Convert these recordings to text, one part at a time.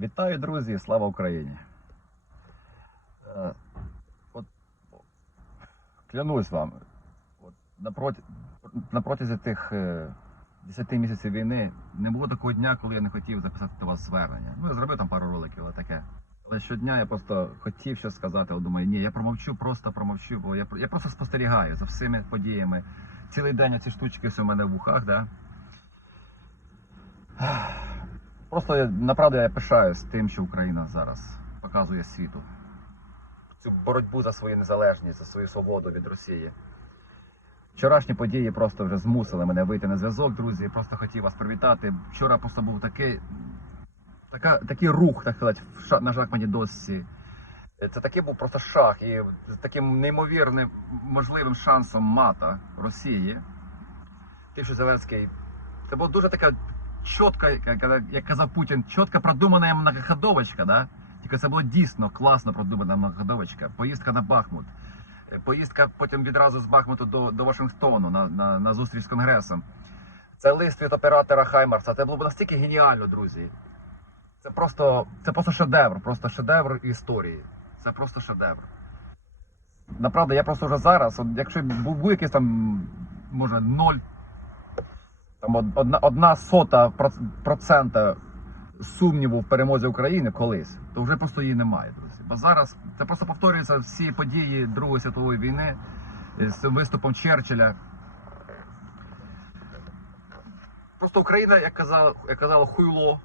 Вітаю, друзі! Слава Україні! Е, От, клянусь вам, от, на, проти, на протязі тих е, 10 місяців війни не було такого дня, коли я не хотів записати до вас звернення. Ну, я зробив там пару роликів, але таке. Але щодня я просто хотів щось сказати, але думаю, ні, я промовчу, просто промовчу, бо я, я просто спостерігаю за всіми подіями. Цілий день ці штучки все у мене в вухах, да? Просто направду я пишаюсь тим, що Україна зараз показує світу. Цю боротьбу за свою незалежність, за свою свободу від Росії. Вчорашні події просто вже змусили мене вийти на зв'язок, друзі. Просто хотів вас привітати. Вчора просто був такий, така, такий рух, так сказати, на шахматній досці. Це такий був просто шах і з таким неймовірним можливим шансом мата Росії. Тим, що Зеленський. Це була дуже така чітка, як, як казав Путін, чітко продумана многоходовочка, да? Тільки це було дійсно класно продумана многоходовочка. Поїздка на Бахмут. Е, Поїздка потім відразу з Бахмуту до, до Вашингтону на, на, на зустріч з Конгресом. Це лист від оператора Хаймарса. Це було б настільки геніально, друзі. Це просто, це просто шедевр, просто шедевр історії. Це просто шедевр. Направду, я просто вже зараз, якщо був якийсь там, може, ноль там одна, одна сота процента сумніву в перемозі України колись, то вже просто її немає, друзі. Бо зараз це просто повторюються всі події Другої світової війни е, з виступом Черчилля. Просто Україна, як казала, як казала хуйло,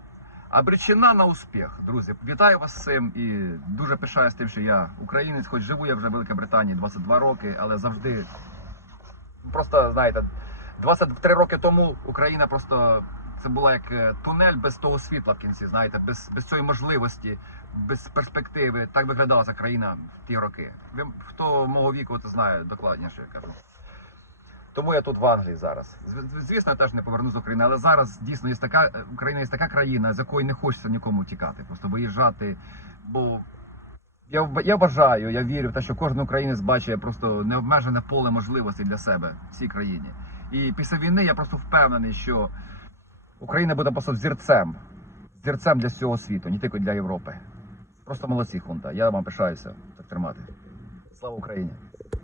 обречена на успіх, друзі. Вітаю вас з цим і дуже пишаюсь тим, що я українець, хоч живу я вже в Великій Британії 22 роки, але завжди просто знаєте, 23 роки тому Україна просто це була як е, тунель без того світла в кінці, знаєте, без, без цієї можливості, без перспективи. Так виглядала ця країна в ті роки. Ви хто мого віку, то знає докладніше, я кажу. Тому я тут в Англії зараз. Звісно, я теж не повернусь з України, але зараз дійсно є така е, Україна є така країна, з якої не хочеться нікому тікати, просто виїжджати. Бо я, я вважаю, я вірю в те, що кожен українець бачить просто необмежене поле можливостей для себе в цій країні. І після війни я просто впевнений, що Україна буде просто зірцем, зірцем для всього світу, не тільки для Європи. Просто молодці, хунта. Я вам пишаюся так тримати. Слава Україні!